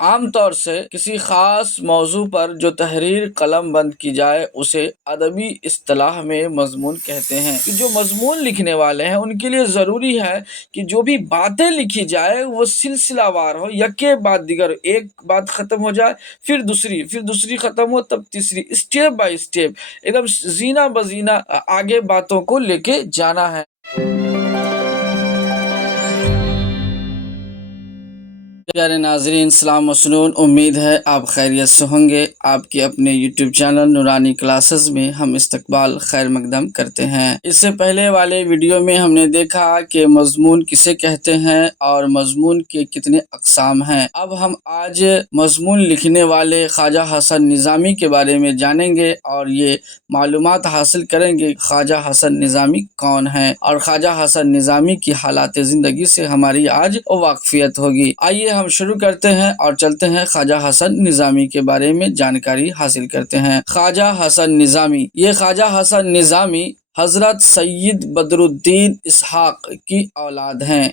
عام طور سے کسی خاص موضوع پر جو تحریر قلم بند کی جائے اسے ادبی اصطلاح میں مضمون کہتے ہیں۔ جو مضمون لکھنے والے ہیں ان کے لیے ضروری ہے کہ جو بھی باتیں لکھی جائے وہ سلسلہ وار ہو، یکے بعد دیگر، ایک بات ختم ہو جائے پھر دوسری ختم ہو تب تیسری، اسٹیپ بائی اسٹیپ ایک دم زینہ بزینہ آگے باتوں کو لے کے جانا ہے۔ پیارے ناظرین، سلام و سنون، امید ہے آپ خیریت سے ہوں گے۔ آپ کے اپنے یوٹیوب چینل نورانی کلاسز میں ہم استقبال خیر مقدم کرتے ہیں۔ اس سے پہلے والے ویڈیو میں ہم نے دیکھا کہ مضمون کسے کہتے ہیں اور مضمون کے کتنے اقسام ہیں۔ اب ہم آج مضمون لکھنے والے خواجہ حسن نظامی کے بارے میں جانیں گے اور یہ معلومات حاصل کریں گے خواجہ حسن نظامی کون ہیں اور خواجہ حسن نظامی کی حالات زندگی سے ہماری آج واقفیت ہوگی۔ آئیے ہم شروع کرتے ہیں اور چلتے ہیں خواجہ حسن نظامی کے بارے میں جانکاری حاصل کرتے ہیں۔ خواجہ حسن نظامی، یہ خواجہ حسن نظامی حضرت سید بدر الدین اسحاق کی اولاد ہیں۔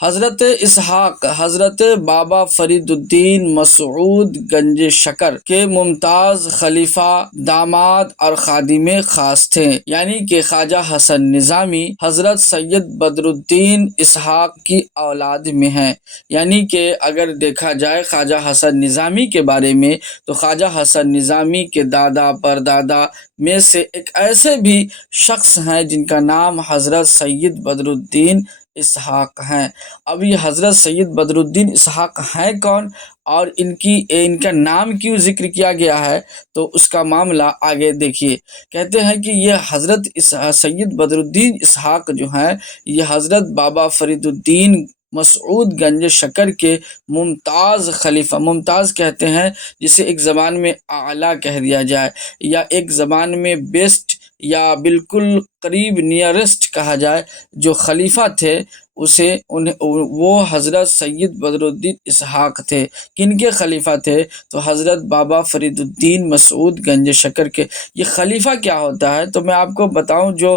حضرت اسحاق حضرت بابا فرید الدین مسعود گنج شکر کے ممتاز خلیفہ، داماد اور خادم خاص تھے، یعنی کہ خواجہ حسن نظامی حضرت سید بدر الدین اسحاق کی اولاد میں ہیں۔ یعنی کہ اگر دیکھا جائے خواجہ حسن نظامی کے بارے میں تو خواجہ حسن نظامی کے دادا پردادا میں سے ایک ایسے بھی شخص ہیں جن کا نام حضرت سید بدر الدین اسحاق ہیں۔ اب یہ حضرت سید بدر الدین اسحاق ہیں کون اور ان کا نام کیوں ذکر کیا گیا ہے تو اس کا معاملہ آگے دیکھیے۔ کہتے ہیں کہ یہ حضرت سید بدر الدین اسحاق جو ہیں یہ حضرت بابا فرید الدین مسعود گنج شکر کے ممتاز خلیفہ، ممتاز کہتے ہیں جسے ایک زبان میں اعلیٰ کہہ دیا جائے یا ایک زبان میں بیسٹ یا بالکل قریب نیئرسٹ کہا جائے، جو خلیفہ تھے وہ حضرت سید بدر الدین اسحاق تھے۔ کن کے خلیفہ تھے تو حضرت بابا فرید الدین مسعود گنج شکر کے۔ یہ خلیفہ کیا ہوتا ہے تو میں آپ کو بتاؤں، جو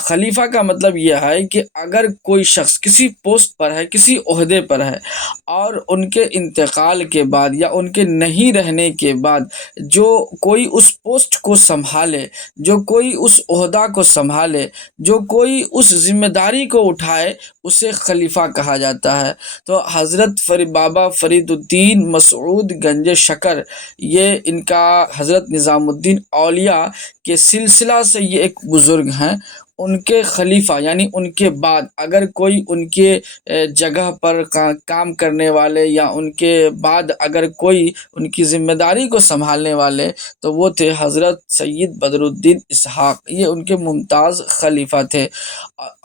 خلیفہ کا مطلب یہ ہے کہ اگر کوئی شخص کسی پوسٹ پر ہے، کسی عہدے پر ہے اور ان کے انتقال کے بعد یا ان کے نہیں رہنے کے بعد جو کوئی اس پوسٹ کو سنبھالے، جو کوئی اس عہدہ کو سنبھالے، جو کوئی اس ذمہ داری کو اٹھائے، اسے خلیفہ کہا جاتا ہے۔ تو حضرت بابا فرید الدین مسعود گنج شکر، یہ ان کا حضرت نظام الدین اولیاء کے سلسلہ سے یہ ایک بزرگ ہیں۔ ان کے خلیفہ یعنی ان کے بعد اگر کوئی ان کے جگہ پر کام کرنے والے یا ان کے بعد اگر کوئی ان کی ذمہ داری کو سنبھالنے والے تو وہ تھے حضرت سید بدر الدین اسحاق، یہ ان کے ممتاز خلیفہ تھے۔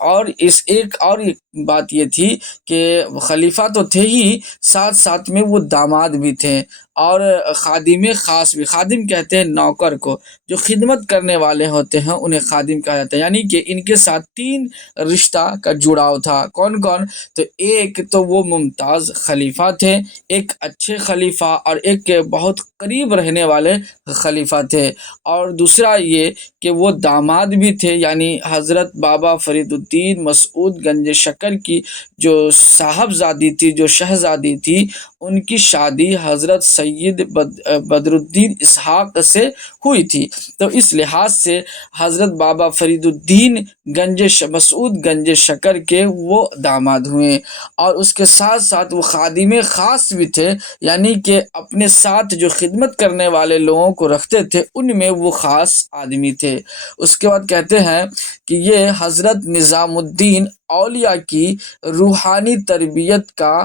اور اس ایک اور بات یہ تھی کہ خلیفہ تو تھے ہی، ساتھ ساتھ میں وہ داماد بھی تھے اور خادم خاص بھی۔ خادم کہتے ہیں نوکر کو، جو خدمت کرنے والے ہوتے ہیں انہیں خادم کہا جاتا ہے۔ یعنی کہ ان کے ساتھ 3 رشتہ کا جڑاؤ تھا۔ کون کون؟ تو ایک تو وہ ممتاز خلیفہ تھے، ایک اچھے خلیفہ اور ایک بہت قریب رہنے والے خلیفہ تھے، اور دوسرا یہ کہ وہ داماد بھی تھے، یعنی حضرت بابا فرید الدین مسعود گنج شکر کی جو صاحبزادی تھی، جو شہزادی تھی، ان کی شادی حضرت سید بدر الدین اسحاق سے ہوئی تھی۔ تو اس لحاظ سے حضرت بابا فرید الدین مسعود گنج شکر کے وہ داماد ہوئے، اور اس کے ساتھ ساتھ وہ خادم خاص بھی تھے، یعنی کہ اپنے ساتھ جو خدمت کرنے والے لوگوں کو رکھتے تھے ان میں وہ خاص آدمی تھے۔ اس کے بعد کہتے ہیں کہ یہ حضرت نظام الدین اولیاء کی روحانی تربیت کا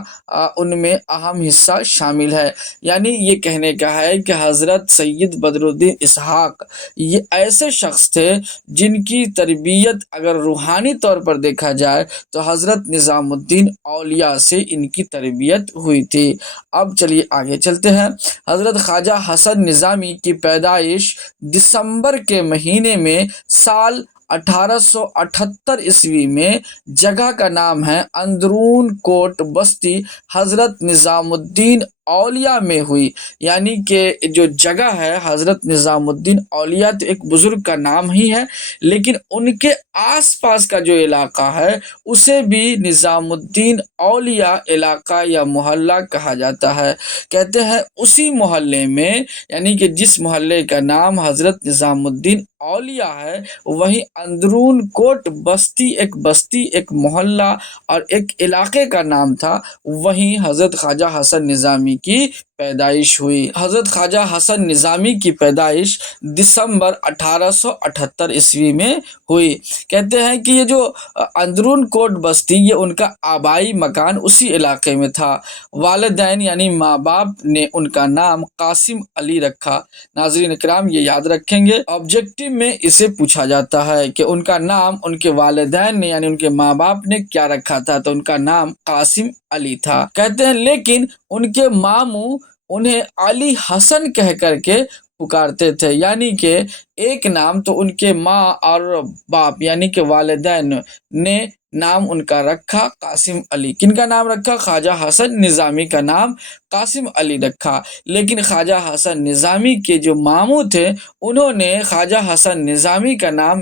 ان میں اہم حصہ شامل ہے۔ یعنی یہ کہنے کا ہے کہ حضرت سید بدر الدین اسحاق یہ ایسے شخص تھے جن کی تربیت اگر روحانی طور پر دیکھا جائے تو حضرت نظام الدین اولیاء سے ان کی تربیت ہوئی تھی۔ اب چلیے آگے چلتے ہیں۔ حضرت خواجہ حسن نظامی کی پیدائش دسمبر کے مہینے میں سال 1878 میں جگہ کا نام ہے اندرون کوٹ بستی حضرت نظام الدین اولیاء میں ہوئی، یعنی کہ جو جگہ ہے حضرت نظام الدین اولیاء تو ایک بزرگ کا نام ہی ہے، لیکن ان کے آس پاس کا جو علاقہ ہے اسے بھی نظام الدین اولیاء علاقہ یا محلہ کہا جاتا ہے۔ کہتے ہیں اسی محلے میں، یعنی کہ جس محلے کا نام حضرت نظام الدین اولیاء ہے، وہی اندرون کوٹ بستی ایک محلہ اور ایک علاقے کا نام تھا، وہیں حضرت خواجہ حسن نظامی کی پیدائش ہوئی۔ حضرت خواجہ حسن نظامی کی پیدائش دسمبر 1878 میں ہوئی۔ کہتے ہیں کہ یہ جو اندرون کوٹ بستی، یہ ان کا آبائی مکان اسی علاقے میں تھا۔ والدین یعنی ماں باپ نے ان کا نام قاسم علی رکھا۔ ناظرین اکرام یہ یاد رکھیں گے، آبجیکٹو میں اسے پوچھا جاتا ہے کہ ان کا نام ان کے والدین نے یعنی ان کے ماں باپ نے کیا رکھا تھا، تو ان کا نام قاسم علی تھا۔ کہتے ہیں لیکن ان کے ماموں انہیں علی حسن کہہ کر کے پکارتے تھے، یعنی کہ ایک نام تو ان کے ماں اور باپ یعنی کہ والدین نے نام ان کا رکھا قاسم علی۔ کن کا نام رکھا؟ خواجہ حسن نظامی کا نام قاسم علی رکھا، لیکن خواجہ حسن نظامی کے جو ماموں تھے انہوں نے خواجہ حسن نظامی کا نام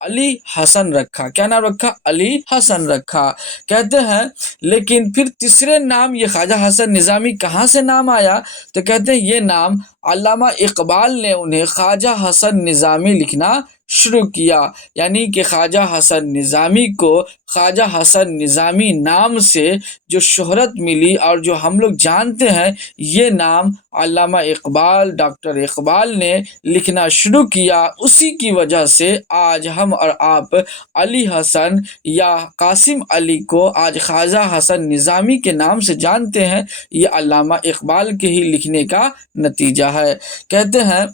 علی حسن رکھا۔ کیا نام رکھا؟ علی حسن رکھا۔ کہتے ہیں لیکن پھر تیسرے نام یہ خواجہ حسن نظامی کہاں سے نام آیا؟ تو کہتے ہیں یہ نام علامہ اقبال نے انہیں خواجہ حسن نظامی لکھنا شروع کیا، یعنی کہ خواجہ حسن نظامی کو خواجہ حسن نظامی نام سے جو شہرت ملی اور جو ہم لوگ جانتے ہیں، یہ نام علامہ اقبال، ڈاکٹر اقبال نے لکھنا شروع کیا۔ اسی کی وجہ سے آج ہم اور آپ علی حسن یا قاسم علی کو آج خواجہ حسن نظامی کے نام سے جانتے ہیں، یہ علامہ اقبال کے ہی لکھنے کا نتیجہ ہے۔ کہتے ہیں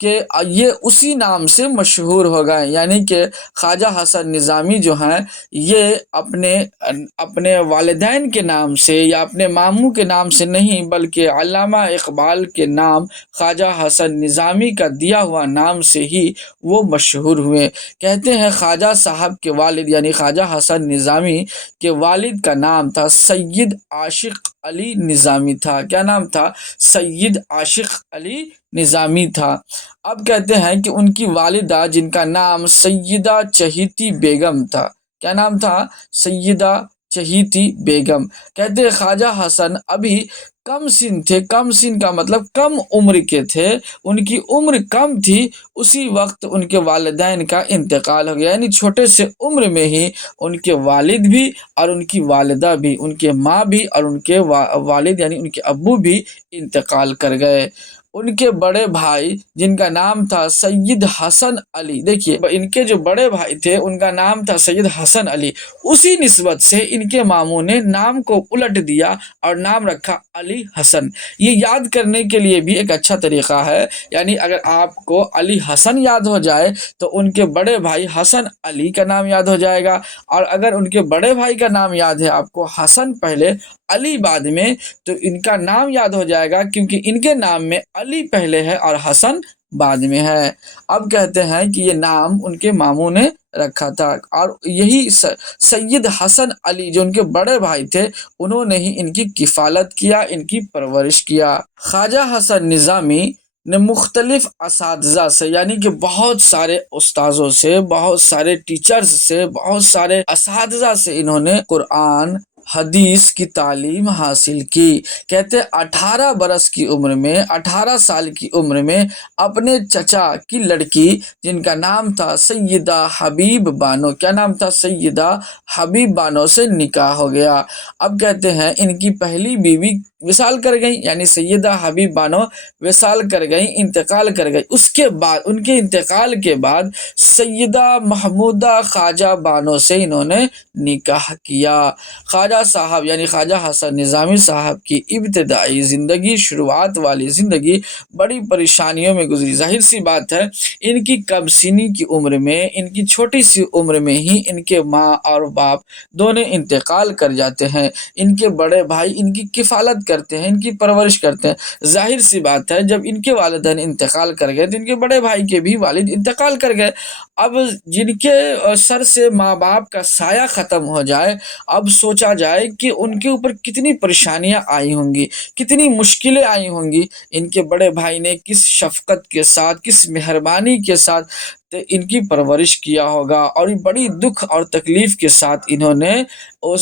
کہ یہ اسی نام سے مشہور ہو گئے، یعنی کہ خواجہ حسن نظامی جو ہیں یہ اپنے والدین کے نام سے یا اپنے ماموں کے نام سے نہیں، بلکہ علامہ اقبال کے نام خواجہ حسن نظامی کا دیا ہوا نام سے ہی وہ مشہور ہوئے۔ کہتے ہیں خواجہ صاحب کے والد یعنی خواجہ حسن نظامی کے والد کا نام تھا سید عاشق علی نظامی تھا۔ کیا نام تھا؟ سید عاشق علی نظامی تھا۔ اب کہتے ہیں کہ ان کی والدہ جن کا نام سیدہ چہیتی بیگم تھا۔ کیا نام تھا؟ سیدہ چہیتی بیگم۔ کہتے ہیں خواجہ حسن ابھی کم سن تھے، کم سن کا مطلب کم عمر کے تھے، ان کی عمر کم تھی، اسی وقت ان کے والدین کا انتقال ہو گیا، یعنی چھوٹے سے عمر میں ہی ان کے والد بھی اور ان کی والدہ بھی، ان کے ماں بھی اور ان کے والد یعنی ان کے ابو بھی انتقال کر گئے۔ ان کے بڑے بھائی جن کا نام تھا سید حسن علی، دیکھیے ان کے جو بڑے بھائی تھے ان کا نام تھا سید حسن علی، اسی نسبت سے ان کے ماموں نے نام کو الٹ دیا اور نام رکھا علی حسن۔ یہ یاد کرنے کے لیے بھی ایک اچھا طریقہ ہے، یعنی اگر آپ کو علی حسن یاد ہو جائے تو ان کے بڑے بھائی حسن علی کا نام یاد ہو جائے گا، اور اگر ان کے بڑے بھائی کا نام یاد ہے آپ کو حسن پہلے علی بعد میں، تو ان کا نام یاد ہو جائے گا کیونکہ ان کے نام میں علی پہلے ہے اور حسن بعد میں ہے۔ اب کہتے ہیں کہ یہ نام ان کے ماموں نے رکھا تھا، اور یہی سید حسن علی جو ان کے بڑے بھائی تھے انہوں نے ہی ان کی کفالت کیا، ان کی پرورش کیا۔ خواجہ حسن نظامی نے مختلف اساتذہ سے یعنی کہ بہت سارے استاذوں سے، بہت سارے ٹیچرز سے، بہت سارے اساتذہ سے انہوں نے قرآن حدیث کی تعلیم حاصل کی۔ کہتے 18 برس کی عمر میں، 18 سال کی عمر میں اپنے چچا کی لڑکی جن کا نام تھا سیدہ حبیب بانو، کیا نام تھا؟ سیدہ حبیب بانو سے نکاح ہو گیا۔ اب کہتے ہیں ان کی پہلی بیوی وصال کر گئی، یعنی سیدہ حبیب بانو وصال کر گئی، انتقال کر گئی۔ اس کے بعد ان کے انتقال کے بعد سیدہ محمودہ خواجہ بانو سے انہوں نے نکاح کیا۔ خواجہ خواجہ صاحب یعنی خواجہ حسن نظامی صاحب کی ابتدائی زندگی، شروعات والی زندگی بڑی پریشانیوں میں گزری۔ ظاہر سی بات ہے ان کی کم سنی کی عمر میں، ان کی چھوٹی سی عمر میں ہی ان کے ماں اور باپ دونوں انتقال کر جاتے ہیں۔ ان کے بڑے بھائی ان کی کفالت کرتے ہیں، ان کی پرورش کرتے ہیں۔ ظاہر سی بات ہے جب ان کے والدین انتقال کر گئے تو ان کے بڑے بھائی کے بھی والد انتقال کر گئے۔ اب جن کے سر سے ماں باپ کا سایہ ختم ہو جائے، اب سوچا جائے کہ ان کے اوپر کتنی پریشانیاں آئی ہوں گی، کتنی مشکلیں آئی ہوں گی۔ ان کے بڑے بھائی نے کس شفقت کے ساتھ، کس مہربانی کے ساتھ ان کی پرورش کیا ہوگا، اور بڑی دکھ اور تکلیف کے ساتھ انہوں نے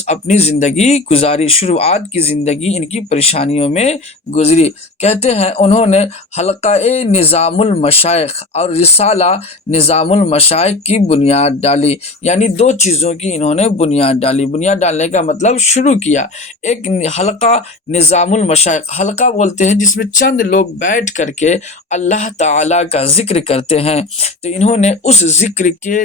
اپنی زندگی گزاری۔ شروعات کی زندگی ان کی پریشانیوں میں گزری۔ کہتے ہیں انہوں نے حلقہ نظام المشائخ اور رسالہ نظام المشائخ کی بنیاد ڈالی، یعنی دو چیزوں کی انہوں نے بنیاد ڈالی۔ بنیاد ڈالنے کا مطلب شروع کیا۔ ایک حلقہ نظام المشائخ، حلقہ بولتے ہیں جس میں چند لوگ بیٹھ کر کے اللہ تعالیٰ کا ذکر کرتے ہیں، تو انہوں نے اس ذکر کے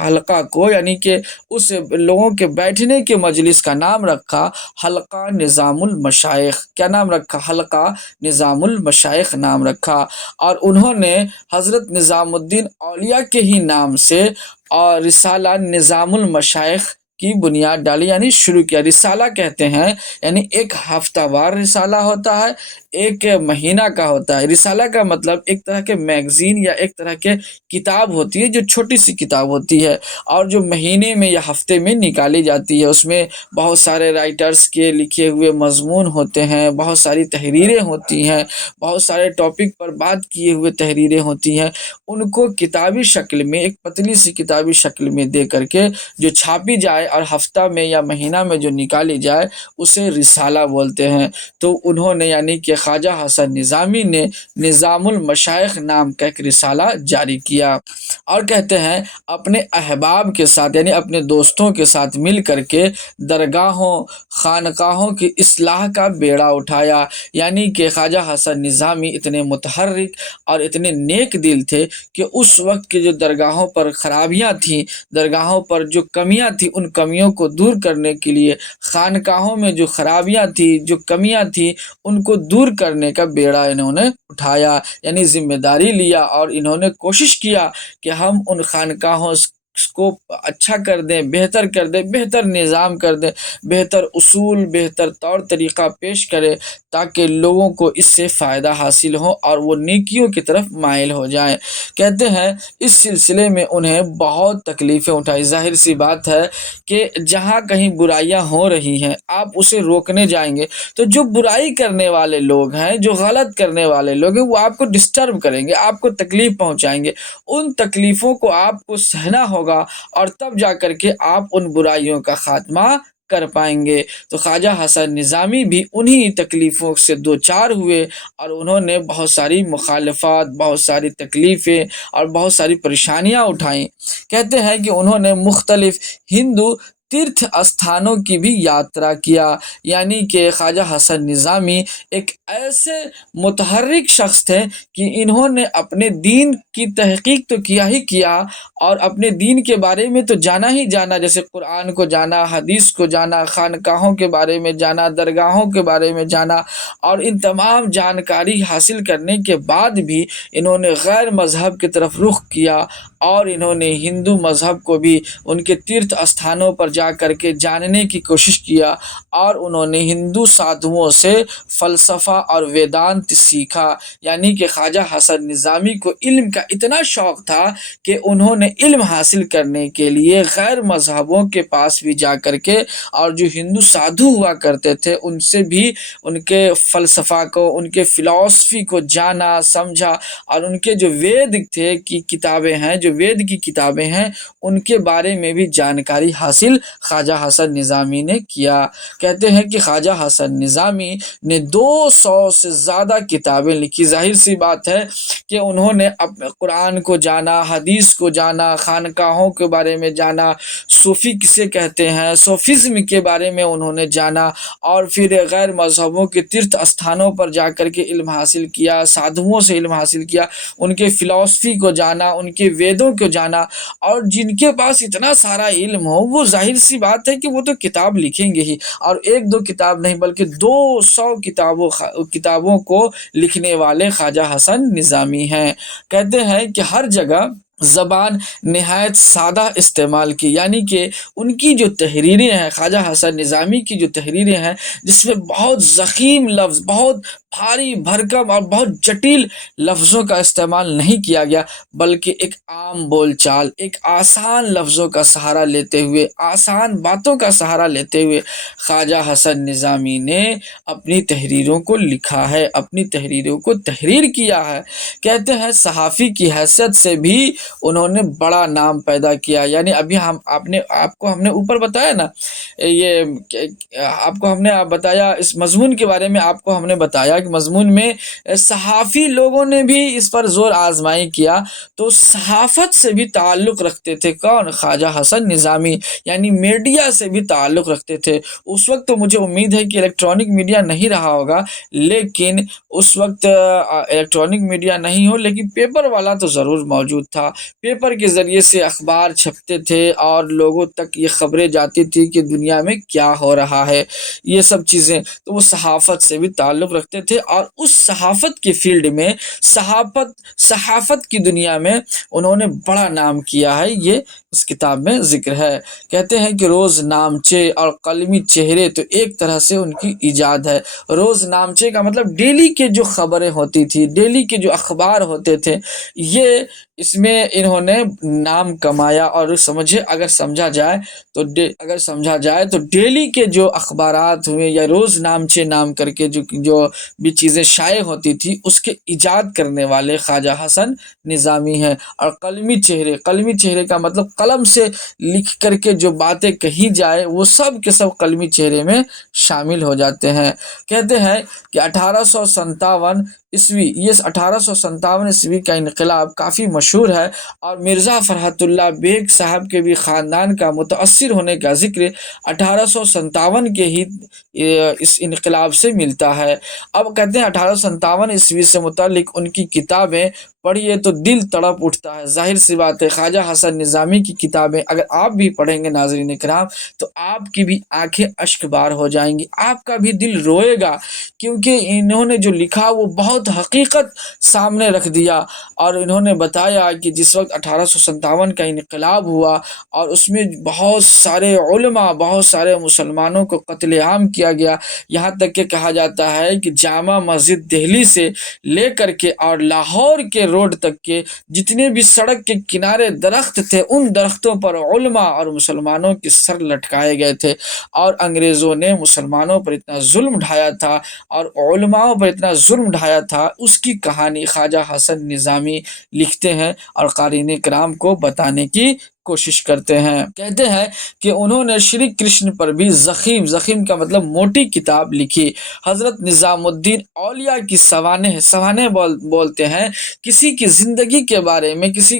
حلقہ کو، یعنی کہ اس لوگوں کے بیٹھنے کے مجلس کا نام رکھا حلقہ نظام المشائخ۔ کیا نام رکھا؟ حلقہ نظام المشائخ نام رکھا۔ اور انہوں نے حضرت نظام الدین اولیاء کے ہی نام سے اور رسالہ نظام المشائخ کی بنیاد ڈالی، یعنی شروع کیا۔ رسالہ کہتے ہیں یعنی ایک ہفتہ وار رسالہ ہوتا ہے، ایک مہینہ کا ہوتا ہے۔ رسالہ کا مطلب ایک طرح کے میگزین یا ایک طرح کے کتاب ہوتی ہے جو چھوٹی سی کتاب ہوتی ہے، اور جو مہینے میں یا ہفتے میں نکالی جاتی ہے۔ اس میں بہت سارے رائٹرز کے لکھے ہوئے مضمون ہوتے ہیں، بہت ساری تحریریں ہوتی ہیں، بہت سارے ٹاپک پر بات کیے ہوئے تحریریں ہوتی ہیں۔ ان کو کتابی شکل میں، ایک پتلی سی کتابی شکل میں دے کر کے جو چھاپی جائے اور ہفتہ میں یا مہینہ میں جو نکالی جائے اسے رسالہ بولتے ہیں۔ تو انہوں نے یعنی کہ خواجہ حسن نظامی نے نظام المشائخ نام کا ایک رسالہ جاری کیا، اور کہتے ہیں اپنے احباب کے ساتھ یعنی اپنے دوستوں کے ساتھ مل کر کے درگاہوں، خانقاہوں کی اصلاح کا بیڑا اٹھایا۔ یعنی کہ خواجہ حسن نظامی اتنے متحرک اور اتنے نیک دل تھے کہ اس وقت کے جو درگاہوں پر خرابیاں تھیں، درگاہوں پر جو کمیاں تھیں، ان کمیوں کو دور کرنے کے لیے، خانقاہوں میں جو خرابیاں تھیں، جو کمیاں تھیں، ان کو دور کرنے کا بیڑا انہوں نے اٹھایا، یعنی ذمہ داری لیا، اور انہوں نے کوشش کیا کہ ہم ان خانقاہوں کو اچھا کر دیں، بہتر کر دیں، بہتر نظام کر دیں، بہتر اصول، بہتر طور طریقہ پیش کرے، تاکہ لوگوں کو اس سے فائدہ حاصل ہو اور وہ نیکیوں کی طرف مائل ہو جائیں۔ کہتے ہیں اس سلسلے میں انہیں بہت تکلیفیں اٹھائی۔ ظاہر سی بات ہے کہ جہاں کہیں برائیاں ہو رہی ہیں، آپ اسے روکنے جائیں گے تو جو برائی کرنے والے لوگ ہیں، جو غلط کرنے والے لوگ ہیں، وہ آپ کو ڈسٹرب کریں گے، آپ کو تکلیف پہنچائیں گے۔ ان تکلیفوں کو آپ کو سہنا ہوگا، اور تب جا کر کے آپ ان برائیوں کا خاتمہ کر پائیں گے۔ تو خواجہ حسن نظامی بھی انہی تکلیفوں سے دوچار ہوئے، اور انہوں نے بہت ساری مخالفات، بہت ساری تکلیفیں اور بہت ساری پریشانیاں اٹھائیں۔ کہتے ہیں کہ انہوں نے مختلف ہندو تیرتھ استھانوں کی بھی یاترا کیا، یعنی کہ خواجہ حسن نظامی ایک ایسے متحرک شخص تھے کہ انہوں نے اپنے دین کی تحقیق تو کیا ہی کیا، اور اپنے دین کے بارے میں تو جانا ہی جانا، جیسے قرآن کو جانا، حدیث کو جانا، خانقاہوں کے بارے میں جانا، درگاہوں کے بارے میں جانا، اور ان تمام جانکاری حاصل کرنے کے بعد بھی انہوں نے غیر مذہب کی طرف رخ کیا، اور انہوں نے ہندو مذہب کو بھی ان کے تیرتھ استھانوں پر جا کر کے جاننے کی کوشش کیا، اور انہوں نے ہندو سادھوؤں سے فلسفہ اور ویدانت سیکھا۔ یعنی کہ خواجہ حسن نظامی کو علم کا اتنا شوق تھا کہ انہوں نے علم حاصل کرنے کے لیے غیر مذہبوں کے پاس بھی جا کر کے، اور جو ہندو سادھو ہوا کرتے تھے ان سے بھی ان کے فلسفہ کو، ان کے فلسفی کو جانا، سمجھا، اور ان کے جو وید تھے کی کتابیں ہیں، جو وید کی کتابیں ہیں، ان کے بارے میں بھی جانکاری حاصل خواجہ حسن نظامی نے کیا۔ کہتے ہیں کہ خواجہ حسن نظامی نے 200 سے زیادہ کتابیں لکھی۔ ظاہر سی بات ہے کہ انہوں نے قرآن کو جانا، حدیث کو جانا، خانقاہوں کے بارے میں جانا، صوفی کسے کہتے ہیں، صوفیزم کے بارے میں انہوں نے جانا، اور پھر غیر مذہبوں کے تیرتھ استھانوں پر جا کر کے علم حاصل کیا، سادھوؤں سے علم حاصل کیا، ان کے فلسفی کو جانا، ان کے ویدوں کو جانا۔ اور جن کے پاس اتنا سارا علم ہو، وہ ظاہر سی بات ہے کہ وہ تو کتاب لکھیں گے ہی، اور ایک دو کتاب نہیں بلکہ 200 کتابوں کو لکھنے والے خواجہ حسن نظامی ہیں۔ کہتے ہیں کہ ہر جگہ زبان نہایت سادہ استعمال کی، یعنی کہ ان کی جو تحریریں ہیں، خواجہ حسن نظامی کی جو تحریریں ہیں، جس میں بہت ضخیم لفظ، بہت بھاری بھرکم اور بہت جٹل لفظوں کا استعمال نہیں کیا گیا، بلکہ ایک عام بول چال، ایک آسان لفظوں کا سہارا لیتے ہوئے، آسان باتوں کا سہارا لیتے ہوئے خواجہ حسن نظامی نے اپنی تحریروں کو لکھا ہے، اپنی تحریروں کو تحریر کیا ہے۔ کہتے ہیں صحافی کی حیثیت سے بھی انہوں نے بڑا نام پیدا کیا، یعنی ابھی آپ کو ہم نے اوپر بتایا نا، یہ آپ کو ہم نے بتایا اس مضمون کے بارے میں، آپ کو ہم نے بتایا کہ مضمون میں صحافی لوگوں نے بھی اس پر زور آزمائی کیا، تو صحافت سے بھی تعلق رکھتے تھے کون؟ خواجہ حسن نظامی، یعنی میڈیا سے بھی تعلق رکھتے تھے۔ اس وقت تو مجھے امید ہے کہ الیکٹرانک میڈیا نہیں رہا ہوگا، لیکن اس وقت الیکٹرانک میڈیا نہیں ہو لیکن پیپر والا تو ضرور موجود تھا۔ پیپر کے ذریعے سے اخبار چھپتے تھے اور لوگوں تک یہ خبریں جاتی تھی کہ دنیا میں کیا ہو رہا ہے، یہ سب چیزیں، تو وہ صحافت سے بھی تعلق رکھتے تھے، اور اس صحافت کی فیلڈ میں، صحافت کی دنیا میں انہوں نے بڑا نام کیا ہے، یہ اس کتاب میں ذکر ہے۔ کہتے ہیں کہ روز نامچے اور قلمی چہرے تو ایک طرح سے ان کی ایجاد ہے۔ روز نامچے کا مطلب ڈیلی کے جو خبریں ہوتی تھی، ڈیلی کے جو اخبار ہوتے تھے، یہ اس میں انہوں نے نام کمایا، اور سمجھے اگر سمجھا جائے تو ڈیلی کے جو اخبارات ہوئے یا روز نامچے نام کر کے جو بھی چیزیں شائع ہوتی تھی، اس کے ایجاد کرنے والے خواجہ حسن نظامی ہیں۔ اور قلمی چہرے کا مطلب قلم سے لکھ کر کے جو باتیں کہی جائے وہ سب کے سب قلمی چہرے میں شامل ہو جاتے ہیں۔ کہتے ہیں کہ 1857 کا انقلاب کافی مشہور ہے، اور مرزا فرحت اللہ بیگ صاحب کے بھی خاندان کا متاثر ہونے کا ذکر 1857 کے ہی اس انقلاب سے ملتا ہے۔ اب کہتے ہیں 1857 سے متعلق ان کی کتابیں پڑھیے تو دل تڑپ اٹھتا ہے۔ ظاہر سی بات ہے، خواجہ حسن نظامی کی کتابیں اگر آپ بھی پڑھیں گے ناظرین کرام، تو آپ کی بھی آنکھیں اشک بار ہو جائیں گی، آپ کا بھی دل روئے گا، کیونکہ انہوں نے جو لکھا وہ بہت حقیقت سامنے رکھ دیا، اور انہوں نے بتایا کہ جس وقت 1857 کا انقلاب ہوا اور اس میں بہت سارے علماء، بہت سارے مسلمانوں کو قتل عام کیا گیا، یہاں تک کہ کہا جاتا ہے کہ جامع مسجد دہلی سے لے کر کے اور لاہور کے روڈ تک کے جتنے بھی سڑک کے کنارے درخت تھے، ان درختوں پر علماء اور مسلمانوں کے سر لٹکائے گئے تھے، اور انگریزوں نے مسلمانوں پر اتنا ظلم ڈھایا تھا اور علماء پر اتنا ظلم ڈھایا تھا، اس کی کہانی خواجہ حسن نظامی لکھتے ہیں اور قارئین کرام کو بتانے کی کوشش کرتے ہیں۔ کہتے ہیں کہ انہوں نے شری کرشن پر بھی زخیم کا مطلب موٹی کتاب لکھی۔ حضرت نظام الدین اولیاء کی سوانح بولتے ہیں، کسی کی زندگی کے بارے میں، کسی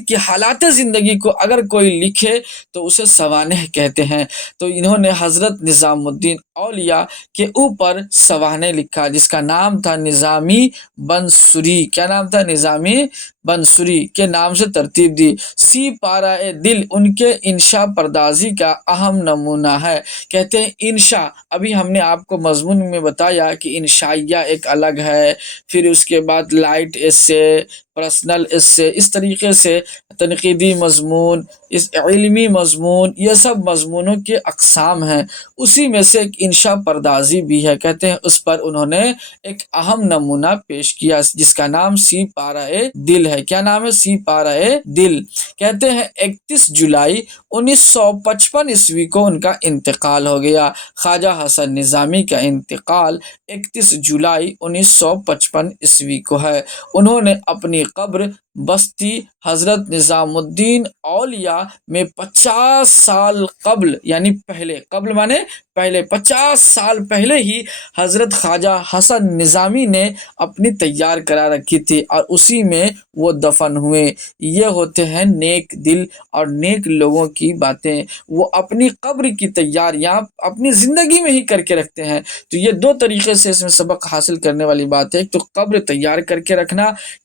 کی حالات زندگی کو اگر کوئی لکھے تو اسے سوانح کہتے ہیں۔ تو انہوں نے حضرت نظام الدین اولیاء کے اوپر سوانح لکھا، جس کا نام تھا نظامی بنسری۔ کیا نام تھا؟ نظامی بنسری کے نام سے ترتیب دی۔ سی پارہ دل ان کے انشاء پردازی کا اہم نمونہ ہے۔ کہتے ہیں انشاء، ابھی ہم نے آپ کو مضمون میں بتایا کہ انشائیہ ایک الگ ہے، پھر اس کے بعد لائٹ ایسے، پرسنل ایسے، اس طریقے سے تنقیدی مضمون، اس علمی مضمون، یہ سب مضمونوں کے اقسام ہیں، اسی میں سے ایک انشاء پردازی بھی ہے۔ کہتے ہیں اس پر انہوں نے ایک اہم نمونہ پیش کیا، جس کا نام سی پارہ دل ہے۔ کیا نام ہے؟ سی پارہ دل۔ کہتے ہیں 31 جولائی 1955 کو ان کا انتقال ہو گیا۔ خواجہ حسن نظامی کا انتقال 31 جولائی 1955 کو ہے۔ انہوں نے اپنی قبر بستی حضرت نظام الدین اولیاء میں 50 سال قبل، یعنی قبل مانے پہلے 50 سال پہلے ہی حضرت خواجہ حسن نظامی نے اپنی تیار کرا رکھی تھی، اور اسی میں وہ دفن ہوئے۔ یہ ہوتے ہیں نیک دل اور نیک لوگوں کی باتیں، وہ اپنی قبر کی تیاریاں اپنی زندگی میں ہی کر کے رکھتے ہیں۔ تو یہ دو طریقے سے اس میں سبق حاصل کرنے والی بات ہے، ایک تو قبر تیار کر کے رکھنا،